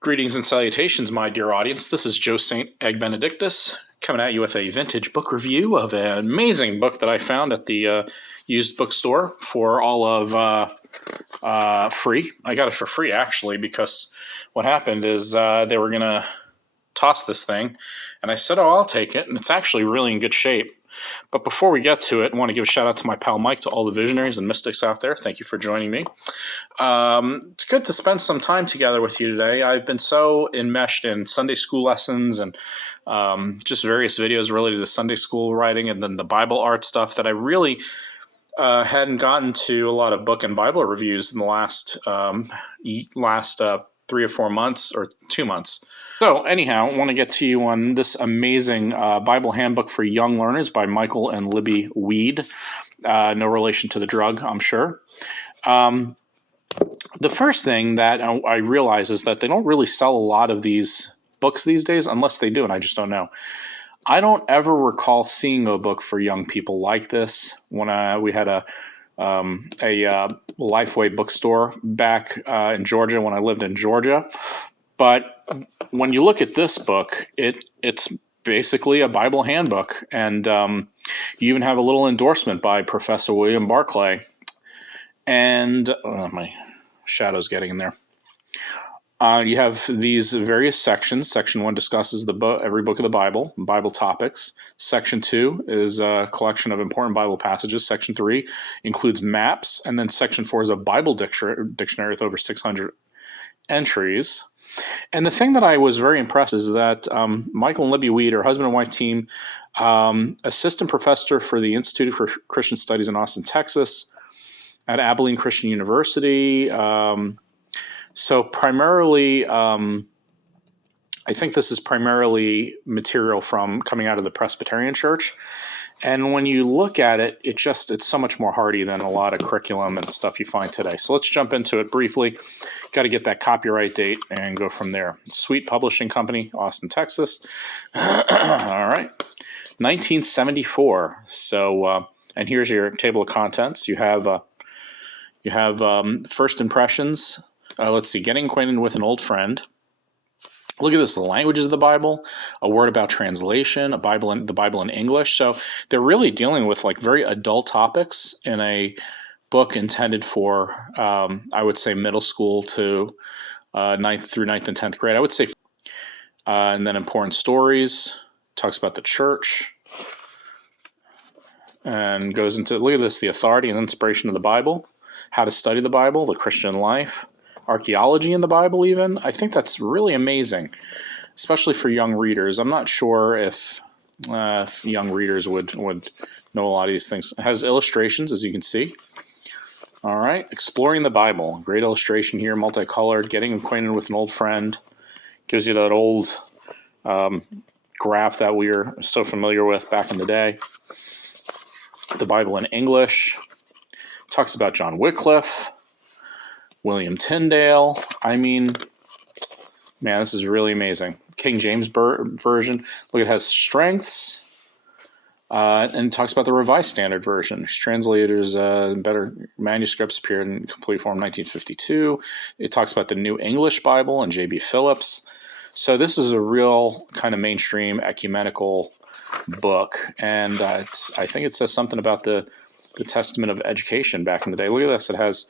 Greetings and salutations, my dear audience. This is Joe St. Eggbenedictus coming at you with a vintage book review of an amazing book that I found at the used bookstore for all of free. I got it for free, actually, because what happened is they were going to toss this thing, and I said, oh, I'll take it, and it's actually really in good shape. But before we get to it, I want to give a shout out to my pal Mike, to all the visionaries and mystics out there. Thank you for joining me. It's good to spend some time together with you today. I've been so enmeshed in Sunday school lessons and just various videos related to Sunday school writing and then the Bible art stuff that I really hadn't gotten to a lot of book and Bible reviews in the last 3 or 4 months or 2 months. So anyhow, I want to get to you on this amazing Bible handbook for young learners by Michael and Libby Weed. No relation to the drug, I'm sure. The first thing that I realize is that they don't really sell a lot of these books these days, unless they do, and I just don't know. I don't ever recall seeing a book for young people like this when we had a Lifeway bookstore back in Georgia when I lived in Georgia. But when you look at this book, it's basically a Bible handbook, and you even have a little endorsement by Professor William Barclay. And my shadow's getting in there. You have these various sections. Section 1 discusses every book of the Bible topics. Section 2 is a collection of important Bible passages. Section 3 includes maps. And then Section 4 is a Bible dictionary with over 600 entries. And the thing that I was very impressed is that Michael and Libby Weed are husband and wife team, assistant professor for the Institute for Christian Studies in Austin, Texas, at Abilene Christian University. So primarily, I think this is primarily material from coming out of the Presbyterian Church. And when you look at it, it's so much more hearty than a lot of curriculum and stuff you find today. So let's jump into it briefly. Got to get that copyright date and go from there. Sweet Publishing Company, Austin, Texas. All right. 1974. So, and here's your table of contents. You have first impressions. Let's see, getting acquainted with an old friend. Look at this, the languages of the Bible, a word about translation, the Bible in English. So they're really dealing with like very adult topics in a book intended for, I would say, middle school to 9th and 10th grade. I would say, and then important stories, talks about the church, and goes into, look at this, the authority and inspiration of the Bible, how to study the Bible, the Christian life, archaeology in the Bible even. I think that's really amazing, especially for young readers. I'm not sure if young readers would know a lot of these things. It has illustrations, as you can see. All right, exploring the Bible. Great illustration here, multicolored, getting acquainted with an old friend. Gives you that old graph that we were so familiar with back in the day. The Bible in English. Talks about John Wycliffe, William Tyndale. I mean, man, this is really amazing. King James Version. Look, it has strengths. And it talks about the Revised Standard Version. Translators, better manuscripts appeared in complete form 1952. It talks about the New English Bible and J.B. Phillips. So this is a real kind of mainstream ecumenical book. And I think it says something about the Testament of education back in the day. Look at this. It has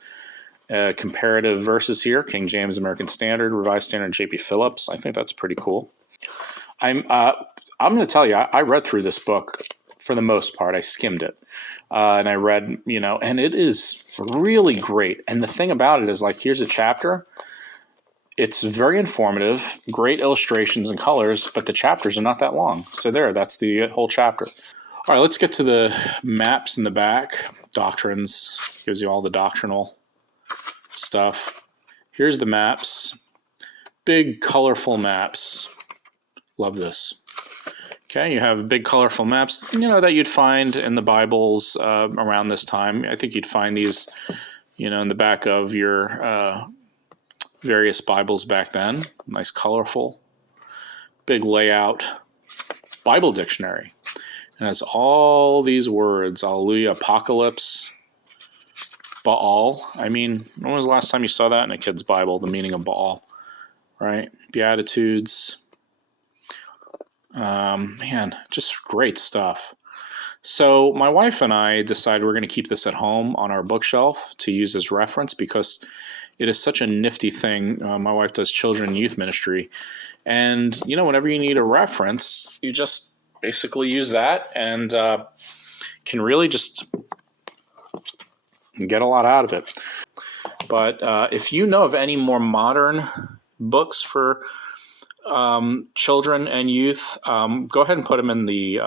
comparative verses here, King James American Standard, Revised Standard, J.B. Phillips. I think that's pretty cool. I'm going to tell you, I read through this book for the most part. I skimmed it. And I read, and it is really great. And the thing about it is, like, here's a chapter. It's very informative, great illustrations and colors, but the chapters are not that long. So that's the whole chapter. All right, let's get to the maps in the back. Doctrines, gives you all the doctrinal stuff. Here's the maps. Big, colorful maps. Love this. Okay, you have big, colorful maps, that you'd find in the Bibles around this time. I think you'd find these, in the back of your various Bibles back then. Nice, colorful, big layout Bible dictionary. And it's all these words, Alleluia, Apocalypse, Baal. I mean, when was the last time you saw that in a kid's Bible, the meaning of Baal? right? Beatitudes. Man, just great stuff. So my wife and I decided we're going to keep this at home on our bookshelf to use as reference because it is such a nifty thing. My wife does children and youth ministry. And, whenever you need a reference, you just basically use that and can really just get a lot out of it. But if you know of any more modern books for children and youth, go ahead and put them in the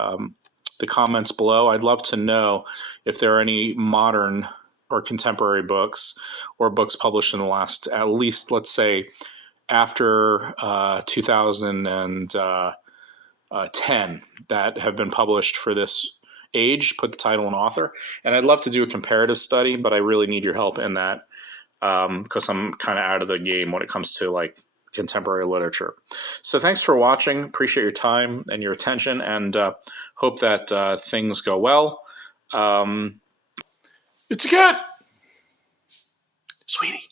comments below. I'd love to know if there are any modern or contemporary books or books published in the last, at least, let's say, after 2010 that have been published for this age. Put the title and author. And I'd love to do a comparative study, but I really need your help in that because I'm kind of out of the game when it comes to like contemporary literature. So thanks for watching. Appreciate your time and your attention, and hope that things go well. It's a cat, sweetie.